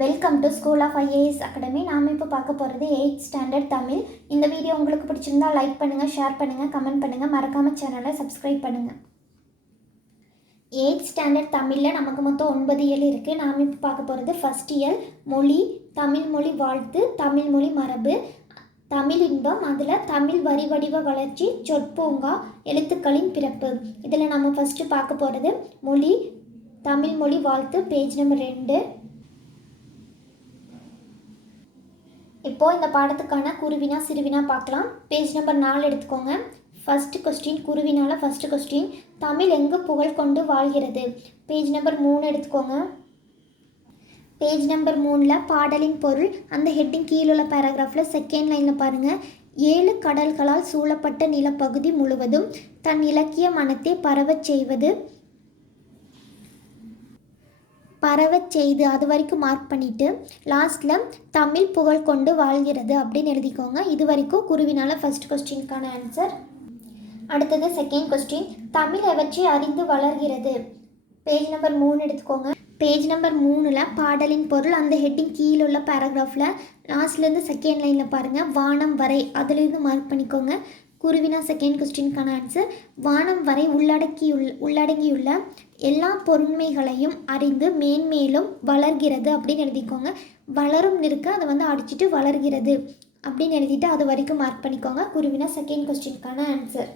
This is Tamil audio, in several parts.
Welcome to school of IAS academy. நாம் இப்போ பார்க்க போகிறது 8th ஸ்டாண்டர்ட் தமிழ். இந்த வீடியோ உங்களுக்கு பிடிச்சிருந்தா லைக் பண்ணுங்கள், ஷேர் பண்ணுங்கள், கமெண்ட் பண்ணுங்கள், மறக்காமல் சேனலை சப்ஸ்கிரைப் பண்ணுங்கள். 8th ஸ்டாண்டர்ட் தமிழில் நமக்கு மொத்தம் 9 இயல் இருக்குது. நாம் இப்போ பார்க்க போகிறது ஃபஸ்ட் இயல் மொழி, தமிழ் மொழி வாழ்த்து, தமிழ் மொழி மரபு, தமிழ் இன்பம், அதில் தமிழ் வரி வடிவ வளர்ச்சி, சொற்பூங்கா, எழுத்துக்களின் பிறப்பு. இதில் நம்ம ஃபஸ்ட்டு பார்க்க போகிறது மொழி, தமிழ் மொழி வாழ்த்து, பேஜ் நம்பர் 2. இப்போது இந்த பாடத்துக்கான குருவினா சிறுவினா பார்க்கலாம். பேஜ் நம்பர் 4 எடுத்துக்கோங்க. ஃபஸ்ட்டு கொஸ்டின், குருவினால ஃபஸ்ட்டு கொஸ்டின், தமிழ் எங்கு புகழ் கொண்டு வாழ்கிறது. பேஜ் நம்பர் 3 எடுத்துக்கோங்க. பேஜ் நம்பர் 3ல் பாடலின் பொருள், அந்த ஹெட்டிங் கீழுள்ள பேராகிராஃபில் செகண்ட் லைனில் பாருங்கள். 7 கடல்களால் சூழப்பட்ட நிலப்பகுதி முழுவதும் தன் இலக்கிய மனத்தை பரவச் செய்து அது வரைக்கும் மார்க் பண்ணிவிட்டு லாஸ்ட்டில் தமிழ் புகழ் கொண்டு வாழ்கிறது அப்படின்னு எழுதிக்கோங்க. இது வரைக்கும் குருவினால் ஃபஸ்ட் கொஸ்டினுக்கான ஆன்சர். அடுத்தது செகண்ட் கொஸ்டின், தமிழ் எவற்றை அறிந்து வளர்கிறது. பேஜ் நம்பர் 3 எடுத்துக்கோங்க. பேஜ் நம்பர் 3ல் பாடலின் பொருள், அந்த ஹெட்டிங் கீழே உள்ள பேராகிராஃபில் லாஸ்ட்லேருந்து செகண்ட் லைனில் பாருங்கள். வானம் வரை, அதிலிருந்து மார்க் பண்ணிக்கோங்க. குருவினா செகண்ட் கொஸ்டினுக்கான ஆன்சர். வானம் வரை உள்ளடங்கியுள்ள எல்லா பொருண்மைகளையும் அறிந்து மேன்மேலும் வளர்கிறது அப்படின்னு எழுதிக்கோங்க. வளரும் இருக்கு, அதை அடிச்சுட்டு வளர்கிறது அப்படின்னு எழுதிட்டு அது வரைக்கும் மார்க் பண்ணிக்கோங்க. குருவினா செகண்ட் கொஸ்டினுக்கான ஆன்சர்.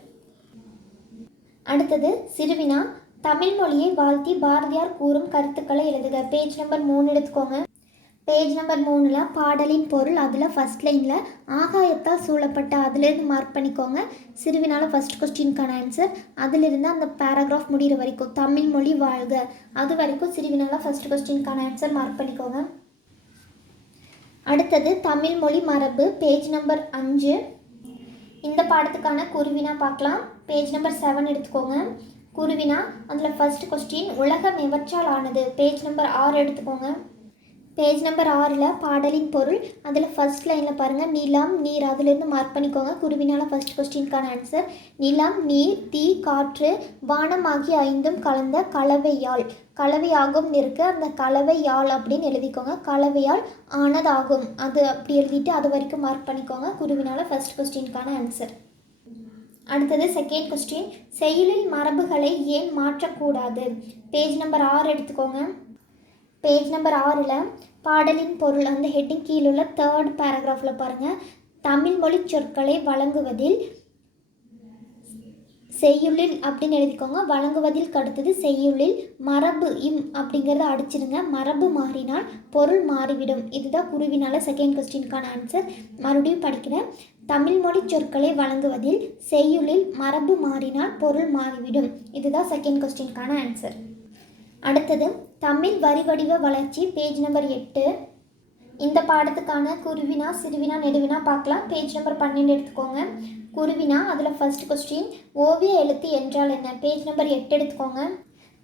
அடுத்தது சிறுவினா, தமிழ் மொழியை வாழ்த்தி பாரதியார் கூறும் கருத்துக்களை எழுதுக. பேஜ் நம்பர் 3 எடுத்துக்கோங்க. பேஜ் நம்பர் 3ல் பாடலின் பொருள், அதில் ஃபஸ்ட் லைனில் ஆகாயத்தால் சூழப்பட்ட, அதிலிருந்து மார்க் பண்ணிக்கோங்க. சிறுவினால் ஃபஸ்ட் கொஸ்டினுக்கான ஆன்சர். அதிலிருந்து அந்த பேராகிராஃப் முடிகிற வரைக்கும் தமிழ் மொழி வாழ்க அது வரைக்கும் சிறுவினால் ஃபஸ்ட் கொஸ்டினுக்கான ஆன்சர் மார்க் பண்ணிக்கோங்க. அடுத்தது தமிழ் மொழி மரபு, பேஜ் நம்பர் 5. இந்த பாடத்துக்கான குருவினா பார்க்கலாம். பேஜ் நம்பர் 7 எடுத்துக்கோங்க. குருவினா, அதில் ஃபஸ்ட் கொஸ்டின், உலகம் எவற்றால் ஆனது. பேஜ் நம்பர் 6 எடுத்துக்கோங்க. பேஜ் நம்பர் 6ல் பாடலின் பொருள், அதில் ஃபஸ்ட் லைனில் பாருங்கள். நிலம் நீர், அதிலிருந்து மார்க் பண்ணிக்கோங்க. குருவினால் ஃபஸ்ட் கொஸ்டினுக்கான ஆன்சர். நிலம் நீர் தீ காற்று வானம் ஆகிய 5ம் கலந்த கலவையால், கலவையாகும் இருக்குது, அந்த கலவையால் அப்படின்னு எழுதிக்கோங்க. கலவையால் ஆனதாகும் அது அப்படி எழுதிட்டு அது வரைக்கும் மார்க் பண்ணிக்கோங்க. குருவினால் ஃபஸ்ட் கொஸ்டினுக்கான ஆன்சர். அடுத்தது செகண்ட் கொஸ்டின், செய்யுளில் மரபுகளை ஏன் மாற்றக்கூடாது. பேஜ் நம்பர் 6 எடுத்துக்கோங்க. பேஜ் நம்பர் 6ல் பாடலின் பொருள், அந்த ஹெட்டிங் கீழுள்ள தேர்ட் பேராகிராஃபில் பாருங்கள். தமிழ் மொழி சொற்களை வழங்குவதில் செய்யுளில் அப்படின்னு எழுதிக்கோங்க. வழங்குவதில் கடுத்தது செய்யுளில் மரபு அப்படிங்கிறத அடிச்சிருங்க. மரபு மாறினால் பொருள் மாறிவிடும். இதுதான் குருவினால் செகண்ட் கொஸ்டினுக்கான ஆன்சர். மறுபடியும் படிக்கிறேன். தமிழ் மொழி சொற்களை வழங்குவதில் செய்யுளில் மரபு மாறினால் பொருள் மாறிவிடும். இதுதான் செகண்ட் கொஸ்டினுக்கான ஆன்சர். அடுத்தது தமிழ் வரி வடிவ வளர்ச்சி, பேஜ் நம்பர் 8. இந்த பாடத்துக்கான குருவினா சிறுவினா நெடுவினா பார்க்கலாம். பேஜ் நம்பர் 12 எடுத்துக்கோங்க. குருவினா, அதில் ஃபஸ்ட் கொஸ்டின், ஓவிய எழுத்து என்றால் என்ன. பேஜ் நம்பர் 8 எடுத்துக்கோங்க.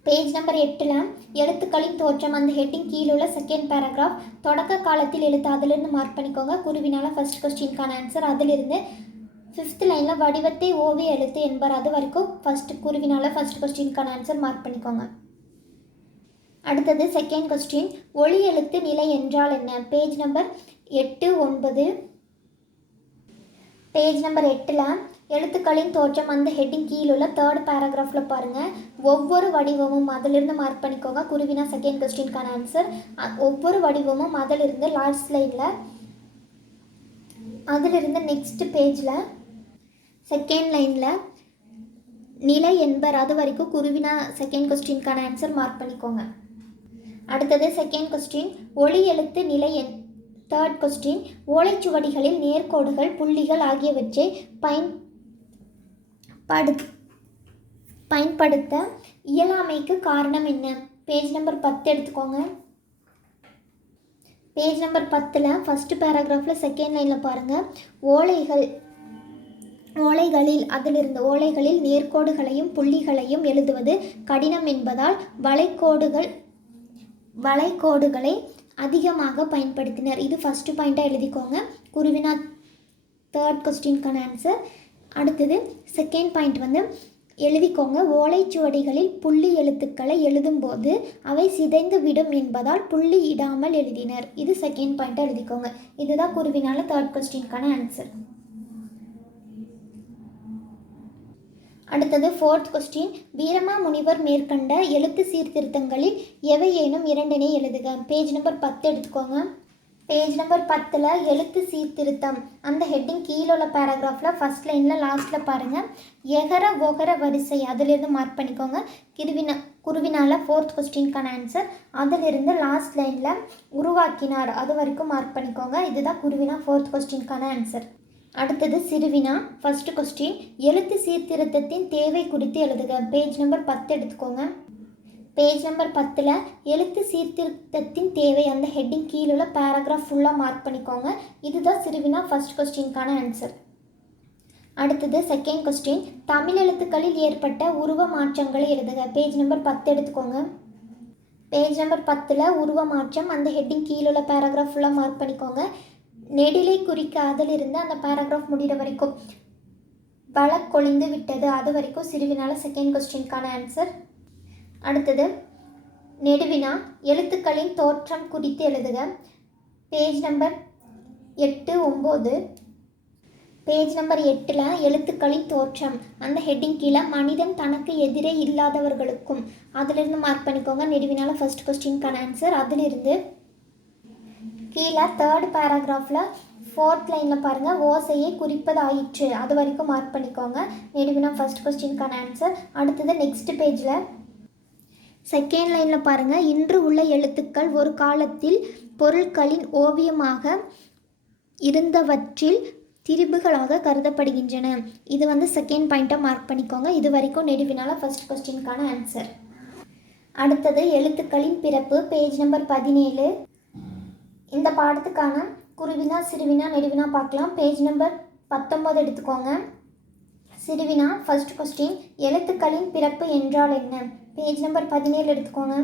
பேஜ் நம்பர் 8ல் எழுத்துக்களின் தோற்றம், அந்த ஹெட்டிங் கீழுள்ள செகண்ட் பேராகிராஃப், தொடக்க காலத்தில் எழுத்து, அதிலிருந்து மார்க் பண்ணிக்கோங்க. குருவினால் ஃபஸ்ட் கொஸ்டினுக்கான ஆன்சர். அதிலிருந்து 5th லைனில் வடிவத்தை ஓவிய எழுத்து என்பர், அது வரைக்கும் குருவினால் ஃபஸ்ட் கொஸ்டினுக்கான ஆன்சர் மார்க் பண்ணிக்கோங்க. அடுத்தது செகண்ட் கொஸ்டின், ஒளி எழுத்து நிலை என்றால் என்ன. Page number 8, 9. பேஜ் நம்பர் 8ல் எழுத்துக்களின் தோற்றம், அந்த ஹெட்டிங் கீழுள்ள தேர்ட் பேராகிராஃபில் பாருங்கள். ஒவ்வொரு வடிவமும், அதிலிருந்து மார்க் பண்ணிக்கோங்க. குருவினா செகண்ட் கொஸ்டினுக்கான ஆன்சர். ஒவ்வொரு வடிவமும் அதிலிருந்து லாஸ்ட் லைனில், அதிலிருந்து நெக்ஸ்ட் பேஜில் செகண்ட் லைனில் நிலை என்பர், அது வரைக்கும் குருவினா செகண்ட் கொஸ்டினுக்கான ஆன்சர் மார்க் பண்ணிக்கோங்க. அடுத்தது செகண்ட் கொஸ்டின், ஒளி எழுத்து நிலை தேர்ட் கொஸ்டின், ஓலைச்சுவடிகளில் நேர்கோடுகள் புள்ளிகள் ஆகியவற்றை பயன்படுத்த இயலாமைக்கு காரணம் என்ன. பேஜ் நம்பர் 10 எடுத்துக்கோங்க. பேஜ் நம்பர் 10ல் ஃபஸ்ட்டு பேராகிராஃபில் செகண்ட் லைனில் பாருங்கள். ஓலைகளில், அதிலிருந்து ஓலைகளில் நேர்கோடுகளையும் புள்ளிகளையும் எழுதுவது கடினம் என்பதால் வளைகோடுகளை அதிகமாக பயன்படுத்தினர். இது ஃபஸ்ட்டு பாயிண்ட்டாக எழுதிக்கோங்க. குருவினா தேர்ட் கொஸ்டினுக்கான ஆன்சர். அடுத்தது செகண்ட் பாயிண்ட், எழுதிக்கோங்க. ஓலைச்சுவடிகளில் புள்ளி எழுத்துக்களை எழுதும்போது அவை சிதைந்து விடும் என்பதால் புள்ளி இடாமல் எழுதினர். இது செகண்ட் பாயிண்ட்டாக எழுதிக்கோங்க. இதுதான் குருவினால தேர்ட் கொஸ்டினுக்கான ஆன்சர். அடுத்தது ஃபோர்த் கொஸ்டின். வீரமா முனிவர் மேற்கண்ட எழுத்து சீர்திருத்தங்களில் எவையேனும் இரண்டினை எழுதுக. பேஜ் நம்பர் 10 எடுத்துக்கோங்க. பேஜ் நம்பர் 10 எழுத்து சீர்திருத்தம் அந்த ஹெட்டிங் கீழே உள்ள பேராகிராஃபில் ஃபஸ்ட் லைனில் லாஸ்ட்டில் பாருங்கள், எகர ஒகர வரிசை அதிலிருந்து மார்க் பண்ணிக்கோங்க. குருவினால ஃபோர்த் கொஸ்டினுக்கான ஆன்சர். அதிலிருந்து லாஸ்ட் லைனில் உருவாக்கினார் அது வரைக்கும் மார்க் பண்ணிக்கோங்க. இதுதான் குருவினா ஃபோர்த் கொஸ்டினுக்கான ஆன்சர். அடுத்தது சிறுவினா ஃபர்ஸ்ட் கொஸ்டின். எழுத்து சீர்திருத்தத்தின் தேவை குறித்து எழுதுக. பேஜ் நம்பர் 10 எடுத்துக்கோங்க. பேஜ் நம்பர் 10 எழுத்து சீர்திருத்தத்தின் தேவை அந்த ஹெட்டிங் கீழே உள்ள பேராகிராஃப் ஃபுல்லாக மார்க் பண்ணிக்கோங்க. இதுதான் சிறுவினா ஃபர்ஸ்ட் கொஸ்டினுக்கான ஆன்சர். அடுத்தது செகண்ட் கொஸ்டின். தமிழ் எழுத்துக்களில் ஏற்பட்ட உருவ மாற்றங்களை எழுதுக. பேஜ் நம்பர் 10 எடுத்துக்கோங்க. பேஜ் நம்பர் 10 உருவ மாற்றம் அந்த ஹெட்டிங் கீழே உள்ள பேராகிராஃப் ஃபுல்லாக மார்க் பண்ணிக்கோங்க. நெடிலை குறிக்க அதிலிருந்து அந்த பேராகிராஃப் முடிகிற வரைக்கும் வழக்கொழிந்து விட்டது அது வரைக்கும் சிறுவினால செகண்ட் கொஸ்டினுக்கான ஆன்சர். அடுத்தது நெடுவினா எழுத்துக்களின் தோற்றம் குறித்து எழுதுக. Page number 8 9. பேஜ் நம்பர் 8 எழுத்துக்களின் தோற்றம் அந்த ஹெட்டிங் கீழே மனிதன் தனக்கு எதிரே இல்லாதவர்களுக்கும் அதிலிருந்து மார்க் பண்ணிக்கோங்க. நெடுவினால ஃபர்ஸ்ட் கொஸ்டினுக்கான ஆன்சர். அதிலிருந்து கீழே தேர்ட் பேராகிராஃபில் ஃபோர்த் லைனில் பாருங்கள், ஓசையை குறிப்பதாயிற்று அது வரைக்கும் மார்க் பண்ணிக்கோங்க. நெடுவினா ஃபர்ஸ்ட் கொஸ்டினுக்கான ஆன்சர். அடுத்தது நெக்ஸ்ட் பேஜில் செகண்ட் லைனில் பாருங்கள், இன்று உள்ள எழுத்துக்கள் ஒரு காலத்தில் பொருட்களின் ஓவியமாக இருந்தவற்றில் திரிபுகளாக கருதப்படுகின்றன. இது வந்து செகண்ட் பாயிண்ட்டாக மார்க் பண்ணிக்கோங்க. இது வரைக்கும் நெடுவினால ஃபர்ஸ்ட் கொஸ்டினுக்கான ஆன்சர். அடுத்தது எழுத்துக்களின் பிறப்பு. Page number 17. இந்த பாடத்துக்கான குருவினா சிறுவினா நெடுவினா பார்க்கலாம். பேஜ் நம்பர் 19 எடுத்துக்கோங்க. சிறுவினா ஃபர்ஸ்ட் கொஸ்டின். எழுத்துக்களின் பிறப்பு என்றால் என்ன. பேஜ் நம்பர் 17 எடுத்துக்கோங்க.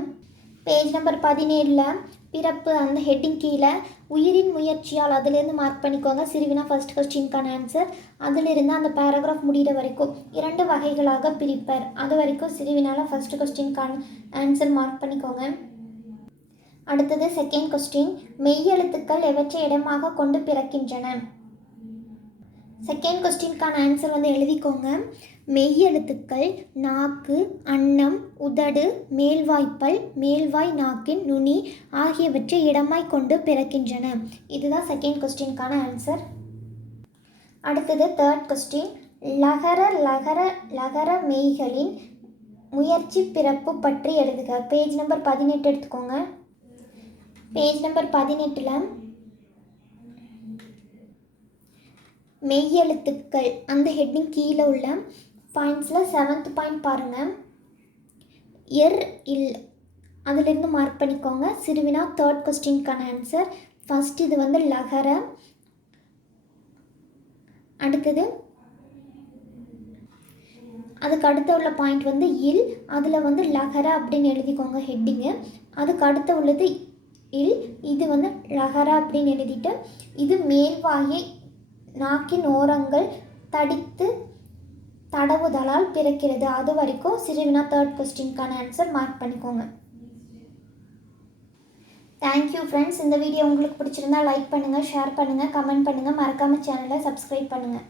பேஜ் நம்பர் 17 பிறப்பு அந்த ஹெட்டிங் கீழே உயிரின் முயற்சியால் அதிலிருந்து மார்க் பண்ணிக்கோங்க. சிறுவினா ஃபர்ஸ்ட் கொஸ்டினுக்கான ஆன்சர். அதிலிருந்து அந்த பேராகிராஃப் முடிகிற வரைக்கும் 2 வகைகளாக பிரிப்பர் அது வரைக்கும் சிறுவினால ஃபர்ஸ்ட் கொஸ்டினுக்கான ஆன்சர் மார்க் பண்ணிக்கோங்க. அடுத்தது செகண்ட் கொஸ்டின். மெய்யெழுத்துக்கள் எவற்றை இடமாக கொண்டு பிறக்கின்றன. செகண்ட் கொஸ்டினுக்கான ஆன்சர் வந்து எழுதிக்கோங்க. மெய்யெழுத்துக்கள் நாக்கு, அன்னம், உதடு, மேல்வாய்ப்பல், மேல்வாய் நாக்கின் நுனி ஆகியவற்றை இடமாய் கொண்டு பிறக்கின்றன. இதுதான் செகண்ட் கொஸ்டினுக்கான ஆன்சர். அடுத்தது தேர்ட் கொஸ்டின். லகர லகர லகர மெய்களின் முயற்சி பிறப்பு பற்றி எழுதுக. பேஜ் நம்பர் 18 எடுத்துக்கோங்க. பேஜ் நம்பர் 18 மெய்யெழுத்துக்கள் அந்த ஹெட்டிங் கீழே உள்ள பாயிண்ட்ஸில் 7th பாயிண்ட் பாருங்கள், இல் அதிலிருந்து மார்க் பண்ணிக்கோங்க. சிறுவினா தேர்ட் கொஸ்டினுக்கான ஆன்சர். ஃபர்ஸ்ட் இது வந்து லகர. அடுத்தது அதுக்கு அடுத்த உள்ள பாயிண்ட் வந்து இல், அதில் வந்து லகர அப்படின்னு எழுதிக்கோங்க ஹெட்டிங்கு. அதுக்கு அடுத்த உள்ளது இல், இது வந்து லகர அப்படின்னு எழுதிட்டு இது மேல்வாயை நாக்கின் ஓரங்கள் தடித்து தடவுதலால் பிறக்கிறது அது வரைக்கும் சிறுவினா தேர்ட் கொஸ்டினுக்கான ஆன்சர் மார்க் பண்ணிக்கோங்க. Thank you friends. இந்த வீடியோ உங்களுக்கு பிடிச்சிருந்தா லைக் பண்ணுங்கள், ஷேர் பண்ணுங்கள், கமெண்ட் பண்ணுங்கள், மறக்காமல் சேனலை சப்ஸ்கிரைப் பண்ணுங்கள்.